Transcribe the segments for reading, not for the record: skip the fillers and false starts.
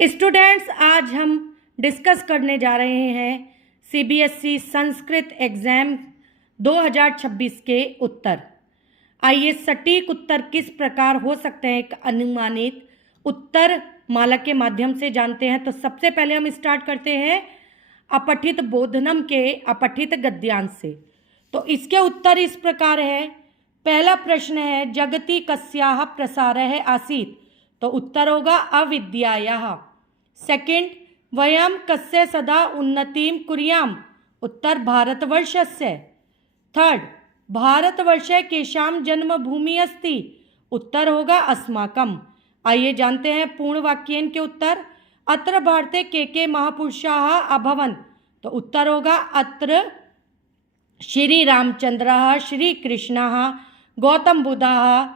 Students, आज हम discuss करने जा रहे हैं सीबीएसई संस्कृत एग्जाम 2026 के उत्तर। आइए सटीक उत्तर किस प्रकार हो सकते हैं एक अनुमानित उत्तर माला के माध्यम से जानते हैं। तो सबसे पहले हम स्टार्ट करते हैं अपठित बोधनम के अपठित गद्यांश से। तो इसके उत्तर इस प्रकार है। पहला प्रश्न है जगति कस्याः प्रसारः आसीत्, तो उत्तर होगा अविद्यायाः। सेकंड, वयम कस्य सदा उन्नतिं कुर्याम, उत्तर भारतवर्षस्य। थर्ड, भारतवर्षे केषां जन्मभूमि अस्ति, उत्तर होगा अस्माकम। आइए जानते हैं पूर्ण वाक्यन के उत्तर। अत्र भारते के महापुरुषाः अभवन्, तो उत्तर होगा अत्र श्री रामचंद्रः, श्री कृष्णः, गौतम बुद्धः,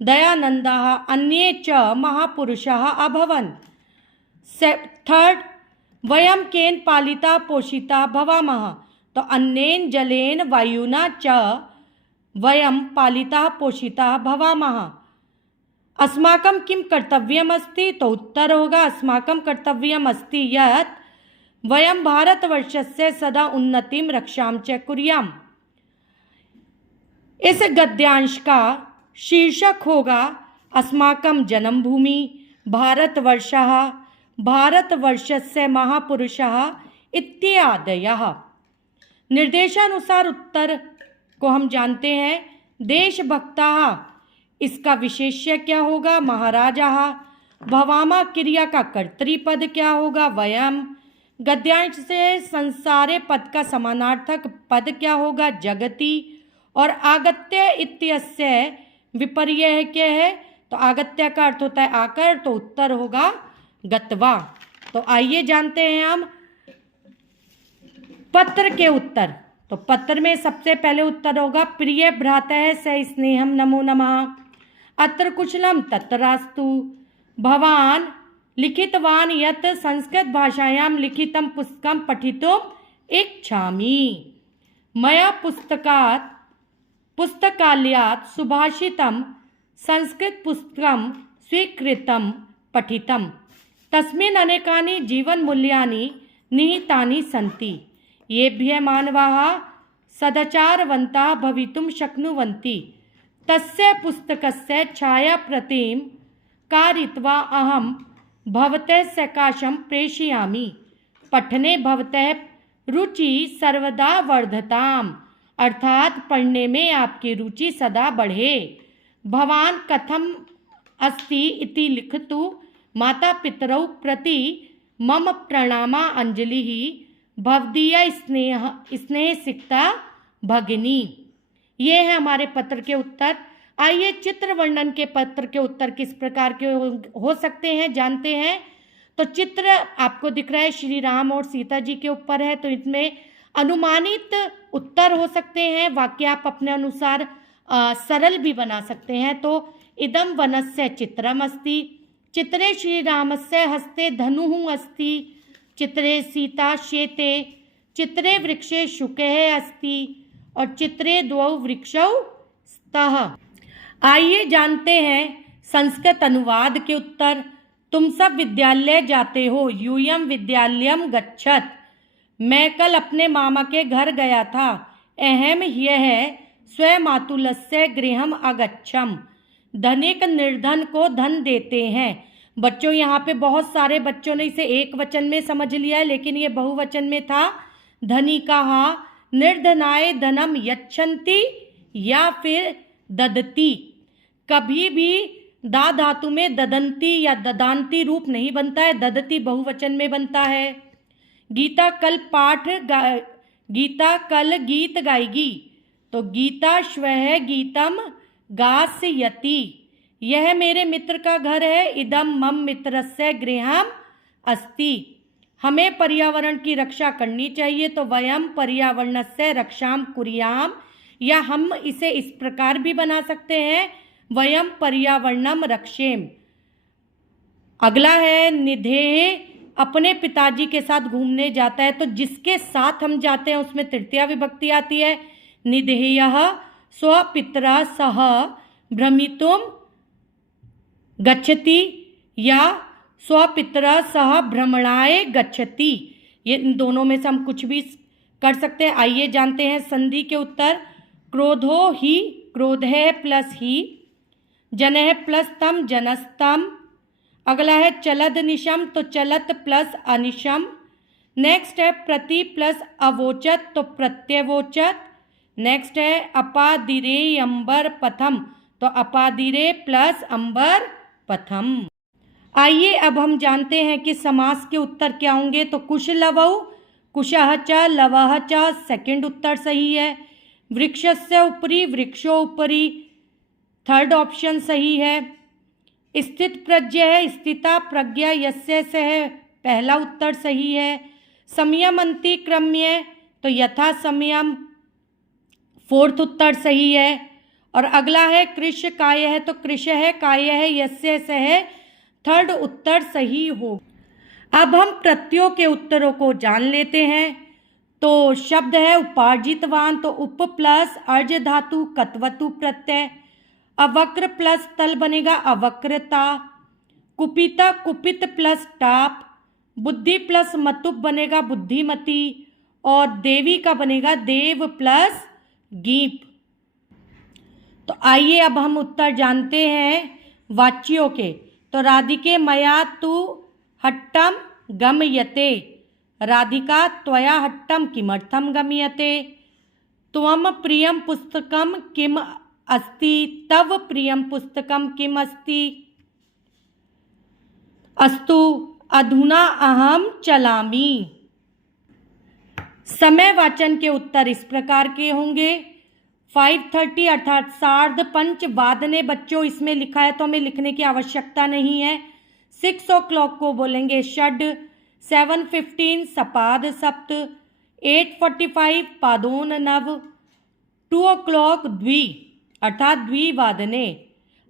दयानन्दः अन्ये च महापुरुषाः अभवन्। थर्ड, वयं केन पालिता पोषिता भवामः, तो अन्नेन जलेन वायुना च वयं पालिता पोषिता भवामः। अस्माकं किं कर्तव्यम् अस्ति, तो उत्तर होगा अस्माकं कर्तव्यम् अस्ति यत् वयं भारतवर्षस्य सदा उन्नतिं रक्षां च कुर्याम। इस गद्यांश का शीर्षक होगा अस्माकं जन्मभूमि भारतवर्षः, भारतवर्षस्य महापुरुषः इत्यादयः। निर्देशानुसार उत्तर को हम जानते हैं। देशभक्ताः, इसका विशेष्य क्या होगा महाराजाः। भवामः क्रिया का कर्तृपद क्या होगा वयम। गद्यांश से संसारे पद का समानार्थक पद क्या होगा जगति। और आगत्य इत्यस्य विपर्यय क्या है, तो आगत्य का अर्थ होता है आकर, तो उत्तर होगा गत्वा। तो आइए जानते हैं हम पत्र के उत्तर। तो पत्र में सबसे पहले उत्तर होगा प्रिय भ्रातः स स्नेहम नमो नमः, अत्र कुशलम तत्रास्तु, भवान लिखितवान यत् संस्कृत भाषायां लिखितं पुस्तकं पठितुम् इच्छामि, मया पुस्तकालयात् सुभाषितं संस्कृत पुस्तकं स्वीकृतं पठितं, तस्मिन् अनेकानि जीवन मूल्यानि निहितानि सन्ति, येभ्यः मानवाः सदाचारवन्तः भवितुं शक्नुवन्ति। तस्य पुस्तकस्य छायाप्रतिं कारयित्वा अहं भवतः सकाशं प्रेषयामि, पठने भवतः रुचि सर्वदा वर्धताम्, अर्थात पढ़ने में आपकी रुचि सदा बढ़े। भवान कथम अस्ति इति लिखतु, माता पितरौ प्रति मम प्रणामा अंजलिः, भवदीया स्नेह सिक्ता भगिनी। ये है हमारे पत्र के उत्तर। आइए चित्र वर्णन के पत्र के उत्तर किस प्रकार के हो सकते हैं जानते हैं। तो चित्र आपको दिख रहा है श्री राम और सीता जी के ऊपर है, तो इसमें अनुमानित उत्तर हो सकते हैं। वाक्य आप अपने अनुसार सरल भी बना सकते हैं। तो इदं वनस्य चित्रम अस्ति, चित्रे श्रीरामस्य हस्ते धनुः अस्ति, चित्रे सीता शेते, चित्रे वृक्षे शुकः अस्ति और चित्रे द्वौ वृक्षौ स्तः। आइए जानते हैं संस्कृत अनुवाद के उत्तर। तुम सब विद्यालय जाते हो, यूयं विद्यालयं गच्छत, मैं कल अपने मामा के घर गया था, अहम ह्यः स्वमातुलस्य गृहम् अगच्छम्, धनिक निर्धन को धन देते हैं। बच्चों यहाँ पे बहुत सारे बच्चों ने इसे एक वचन में समझ लिया है, लेकिन ये बहुवचन में था। धनिकाः निर्धनाय धनम यच्छन्ति या फिर ददति। कभी भी दा धातु में ददंती या ददांती रूप नहीं बनता है, ददति बहुवचन में बनता है। गीता कल गीत गाएगी, तो गीता श्वः गीतम गास्यति, यह मेरे मित्र का घर है। इदम मम मित्रस्य गृहम् अस्ति, हमें पर्यावरण की रक्षा करनी चाहिए, तो वयम पर्यावरणस्य रक्षां कुर्याम, या हम इसे इस प्रकार भी बना सकते हैं वयम पर्यावरणम रक्षेम। अगला है निधेः, अपने पिताजी के साथ घूमने जाता है, तो जिसके साथ हम जाते हैं उसमें तृतीया विभक्ति आती है। निधेयः स्वपितरः सह भ्रमितुं गच्छति, या स्वपितरः सह भ्रमणाय गच्छति। ये इन दोनों में से हम कुछ भी कर सकते हैं। आइए जानते हैं संधि के उत्तर। क्रोधो ही, क्रोध है प्लस ही, जनः प्लस तम, जनस्तम। अगला है चलद निशम, तो चलत प्लस अनिशम। नेक्स्ट है प्रति प्लस अवोचत, तो प्रत्यवोचत। नेक्स्ट है अपादिरे अंबर पथम, तो अपादिरे प्लस अंबर पथम। आइए अब हम जानते हैं कि समास के उत्तर क्या होंगे। तो कुशलवौ, कुशः च, लवः च, सेकंड उत्तर सही है। वृक्षस्य उपरि, वृक्षो उपरि, थर्ड ऑप्शन सही है। स्थित प्रज्ञ है, स्थिता प्रज्ञा यस्य से है, पहला उत्तर सही है। संयमन्ति क्रम्य, तो यथा संयम, फोर्थ उत्तर सही है। और अगला है कृश काय है, तो कृश है काय है यस्य से है, थर्ड उत्तर सही हो। अब हम प्रत्ययों के उत्तरों को जान लेते हैं। तो शब्द है उपार्जितवान, तो उप प्लस अर्ज धातु कत्वतु प्रत्यय। अवक्र प्लस तल बनेगा अवक्रता। कुपिता कुपित प्लस टाप। बुद्धि प्लस मतुप बनेगा बुद्धिमती। और देवी का बनेगा देव प्लस गीप। तो आइए अब हम उत्तर जानते हैं वाच्यों के। तो राधिके मया तु हट्टम गमयते, राधिका त्वया हट्टम किमर्थम गमयते। त्वम प्रियम पुस्तकम किम अस्ति, तव प्रियम पुस्तकम किम अस्ति। अस्तु अधुना अहम चलामि। समय वाचन के उत्तर इस प्रकार के होंगे। 5:30 अर्थात सार्ध पंच वादने, बच्चों इसमें लिखा है तो हमें लिखने की आवश्यकता नहीं है। 6 o'clock को बोलेंगे षड। 7:15 सपाद सप्त। 8:45 पादोन नव। 2 o'clock द्वि अर्थात द्विवादने।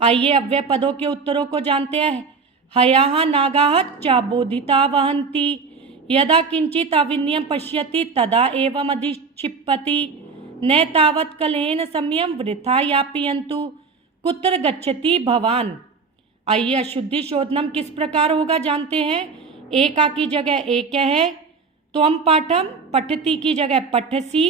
आइए अव्यय पदों के उत्तरों को जानते हैं। हयाः नागाः च बोधिता वहन्ति। यदा किंचित अविनयम पश्यति तदा एवं अधिक्षिप्यति। न तावत् कलहेन सम्यम वृथा यापयन्तु। कुत्र गच्छति भवान। आइए अशुद्धि शोधनम किस प्रकार होगा जानते हैं। एका की जगह एक है, त्वम पाठम, पठति की जगह पठसी।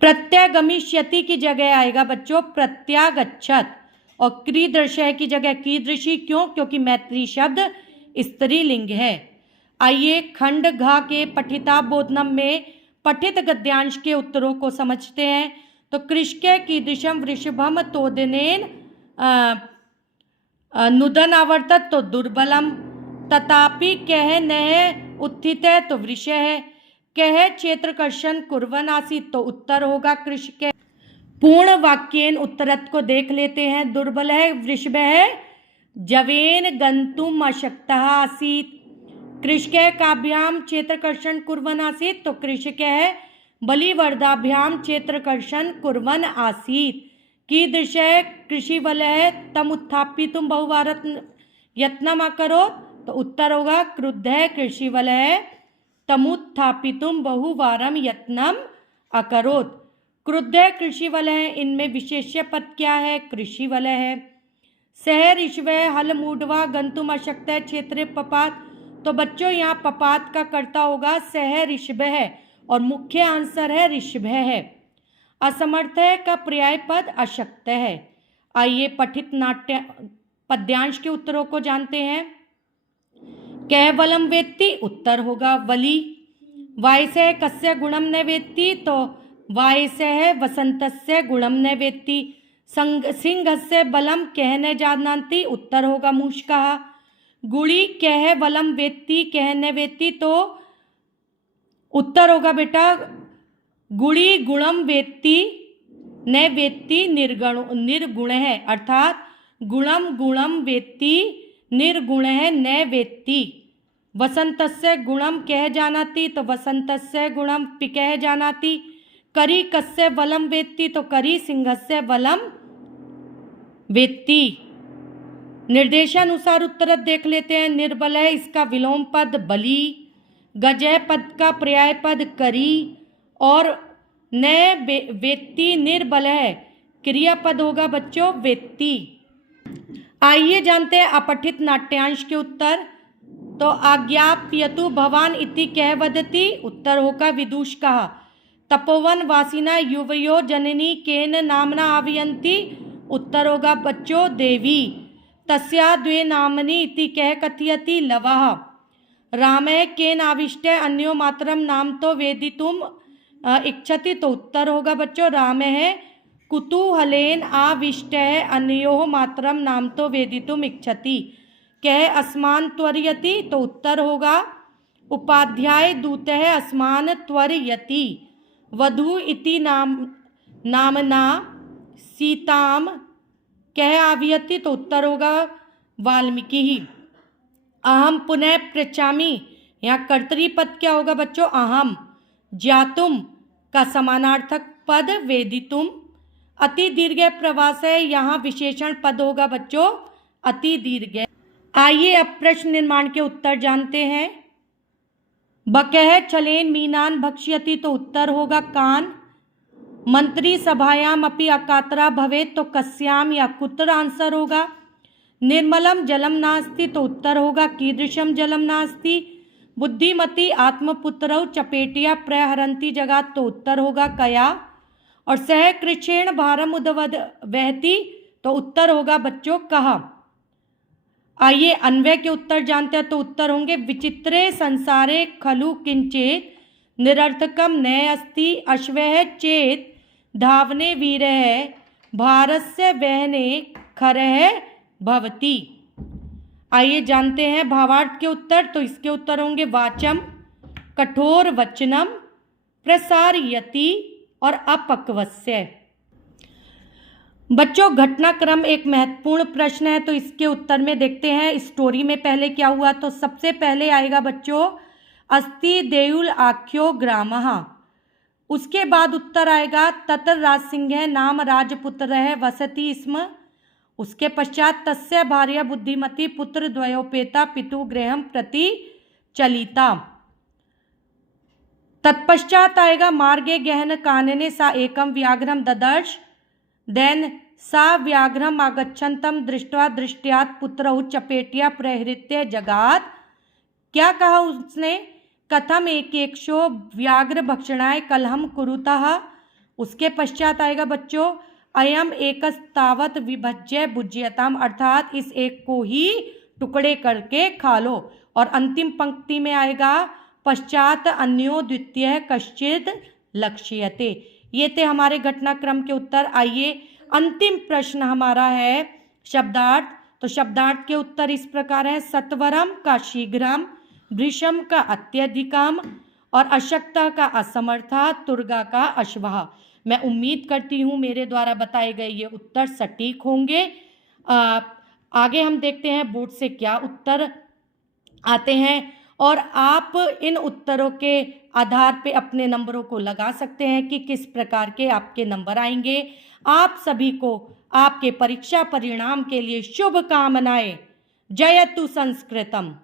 प्रत्यगमिष्यति की जगह आएगा बच्चों प्रत्यागच्छत। और कीदृशः की जगह कीदृशी, क्यों, क्योंकि मैत्री शब्द स्त्रीलिंग है। आइए खंड घ के पठिता बोधनम में पठित गद्यांश के उत्तरों को समझते हैं। तो कृष्के कीदृशम वृषभम तोदनेन नुदन आवर्तत, तो दुर्बलम। तथापि कह नह उत्थित है, तो वृष है। कह क्षेत्रकर्षण कुर्वन् आसीत्, तो उत्तर होगा कृष्के। पूर्ण वाक्येन उत्तरत को देख लेते हैं। दुर्बल है वृषभ है, जवेन गंतुम अशक्तः आसीत्। कृष्के काभ्याम क्षेत्रकर्षण कुर्वन् आसीत्, तो कृषके है बलिवर्दाभ्याम क्षेत्रकर्षण कुर्वन् आसीत्। कीदृश है कृषिवल है, तम उत्थापितुम बहुवारत यत्नम अकरोत्, तो उत्तर होगा क्रुद्ध है कृषिवल है, तमुत्थापितुम बहुवारम यत्नम अकरोत्। क्रुद्ध है कृषिवल है, इनमें विशेष्य पद क्या है, कृषिवल है। सह ऋषभ हल मूढ़वा गंतुम अशक्त है क्षेत्रे पपात, तो बच्चों यहाँ पपात का कर्ता होगा सह ऋषभ है और मुख्य आंसर है ऋषभ है। असमर्थ है का पर्याय पद अशक्त है। आइए पठित नाट्य पद्यांश के उत्तरों को जानते हैं। कैवलम वेत्ति, उत्तर होगा वली। वायसे कस्य गुणम न वेत्ति, तो वायसे है वसंतस्य गुणम न वेत्ति। सिंहस्य बलम कह न जानन्ति, उत्तर होगा मूषकः। गुड़ी कह बलम वेत्ति कह न वेत्ति, तो उत्तर होगा बेटा गुड़ी गुणम वेत्ति न वेत्ति निर्गुण है, अर्थात गुणम गुणम वेत्ति निर्गुण है न वेत्ति। वसंतस्य गुणम कह जानाति, तो वसंतस्य गुणम पिकह जानाति। करी कस्य बलम वेत्ति, तो करी सिंहस्य बलम वेत्ति। निर्देशानुसार उत्तर देख लेते हैं। निर्बल है इसका विलोम पद बली। गजय पद का पर्याय पद करी। और न वेत्ति निर्बल है, क्रियापद होगा बच्चों वेत्ति। आइए जानते हैं अपठित नाट्यांश के उत्तर। तो आज्ञाप्यतु भवान इति कह वदति, उत्तर होगा विदूषकः। तपोवन वासिना युवयो जननी केन नामना आवियन्ति, उत्तर होगा बच्चों देवी। तस्या द्वे नामनि इति कह कथयति, लवः। रामः केन आविष्टे अन्यो मातरम नाम तो वेदितुम इच्छति, तो उत्तर होगा बच्चों रामः कुतूहलेन आविष्टः अन्योः मातरम नाम तो वेदितुम इच्छति, कह अस्मान त्वरयति, तो उत्तर होगा उपाध्याय दूतः अस्मान त्वरयति। वधू इति नामना सीताम कह आवियति, तो उत्तर होगा वाल्मीकि ही। अहम पुनः पृच्छामि, यहाँ कर्तरी पद क्या होगा बच्चों अहम। ज्ञातुम का समानार्थक पद वेदितुम। अति दीर्घ प्रवास है, यहाँ विशेषण पद होगा बच्चों अति दीर्घ। आइए अब प्रश्न निर्माण के उत्तर जानते हैं। बकह छलेन मीनान भक्ष्यति, तो उत्तर होगा कान। मंत्री सभायाम अपि अकात्रा भवेत, तो कस्याम या कुत्र आंसर होगा। निर्मलम जलम नास्ति, तो उत्तर होगा कीदृशम जलम नास्ति। बुद्धिमती आत्मपुत्रौ चपेटिया प्रहरंती जगात, तो उत्तर होगा कया। और सह कृच्छेण भारम उदवद वहति, तो उत्तर होगा बच्चों कहा। आइए अन्वय के उत्तर जानते हैं। तो उत्तर होंगे विचित्रे संसारे खलु किंचित निरर्थकम न अस्ति अश्वः चेत धावने वीरः भारस्य वहने खरः भवति। आइए जानते हैं भावार्थ के उत्तर। तो इसके उत्तर होंगे वाचम, कठोर वचनम, प्रसारयति और अपक्वस्य। बच्चों घटनाक्रम एक महत्वपूर्ण प्रश्न है, तो इसके उत्तर में देखते हैं स्टोरी में पहले क्या हुआ। तो सबसे पहले आएगा बच्चों अस्ति देउल आख्यो ग्रामः। उसके बाद उत्तर आएगा तत्र राजसिंह नाम राजपुत्रः वसति स्म। उसके पश्चात तस्य भार्या बुद्धिमती पुत्र द्वयोपेता पितु गृहं प्रति चलिता। तत्पश्चात आएगा मार्गे गहन कानने सा एकम व्याघ्रम ददर्श। देन सा व्याघ्रम आगच्छन्तं दृष्ट्वा दृष्ट्यात् पुत्रौ चपेटिया प्रहृत्य जगात। क्या कहा उसने, कथम एकेक्षो व्याघ्र भक्षणाय कलहम कुरुतः। उसके पश्चात आएगा बच्चों अयम एकस्तावत विभज्य भुज्यताम, अर्थात इस एक को ही टुकड़े करके खा लो। और अंतिम पंक्ति में आएगा पश्चात अन्यो द्वितीय कश्चिद लक्ष्यते। ये थे हमारे घटनाक्रम के उत्तर। आइए अंतिम प्रश्न हमारा है शब्दार्थ। तो शब्दार्थ के उत्तर इस प्रकार है सत्वरम का शीघ्रम, भृशम का अत्यधिकम और अशक्तः का असमर्था, तुर्गा का अश्वः। मैं उम्मीद करती हूँ मेरे द्वारा बताए गए ये उत्तर सटीक होंगे। आगे हम देखते हैं बोर्ड से क्या उत्तर आते हैं और आप इन उत्तरों के आधार पे अपने नंबरों को लगा सकते हैं कि किस प्रकार के आपके नंबर आएंगे। आप सभी को आपके परीक्षा परिणाम के लिए शुभकामनाएं। जयतु संस्कृतम।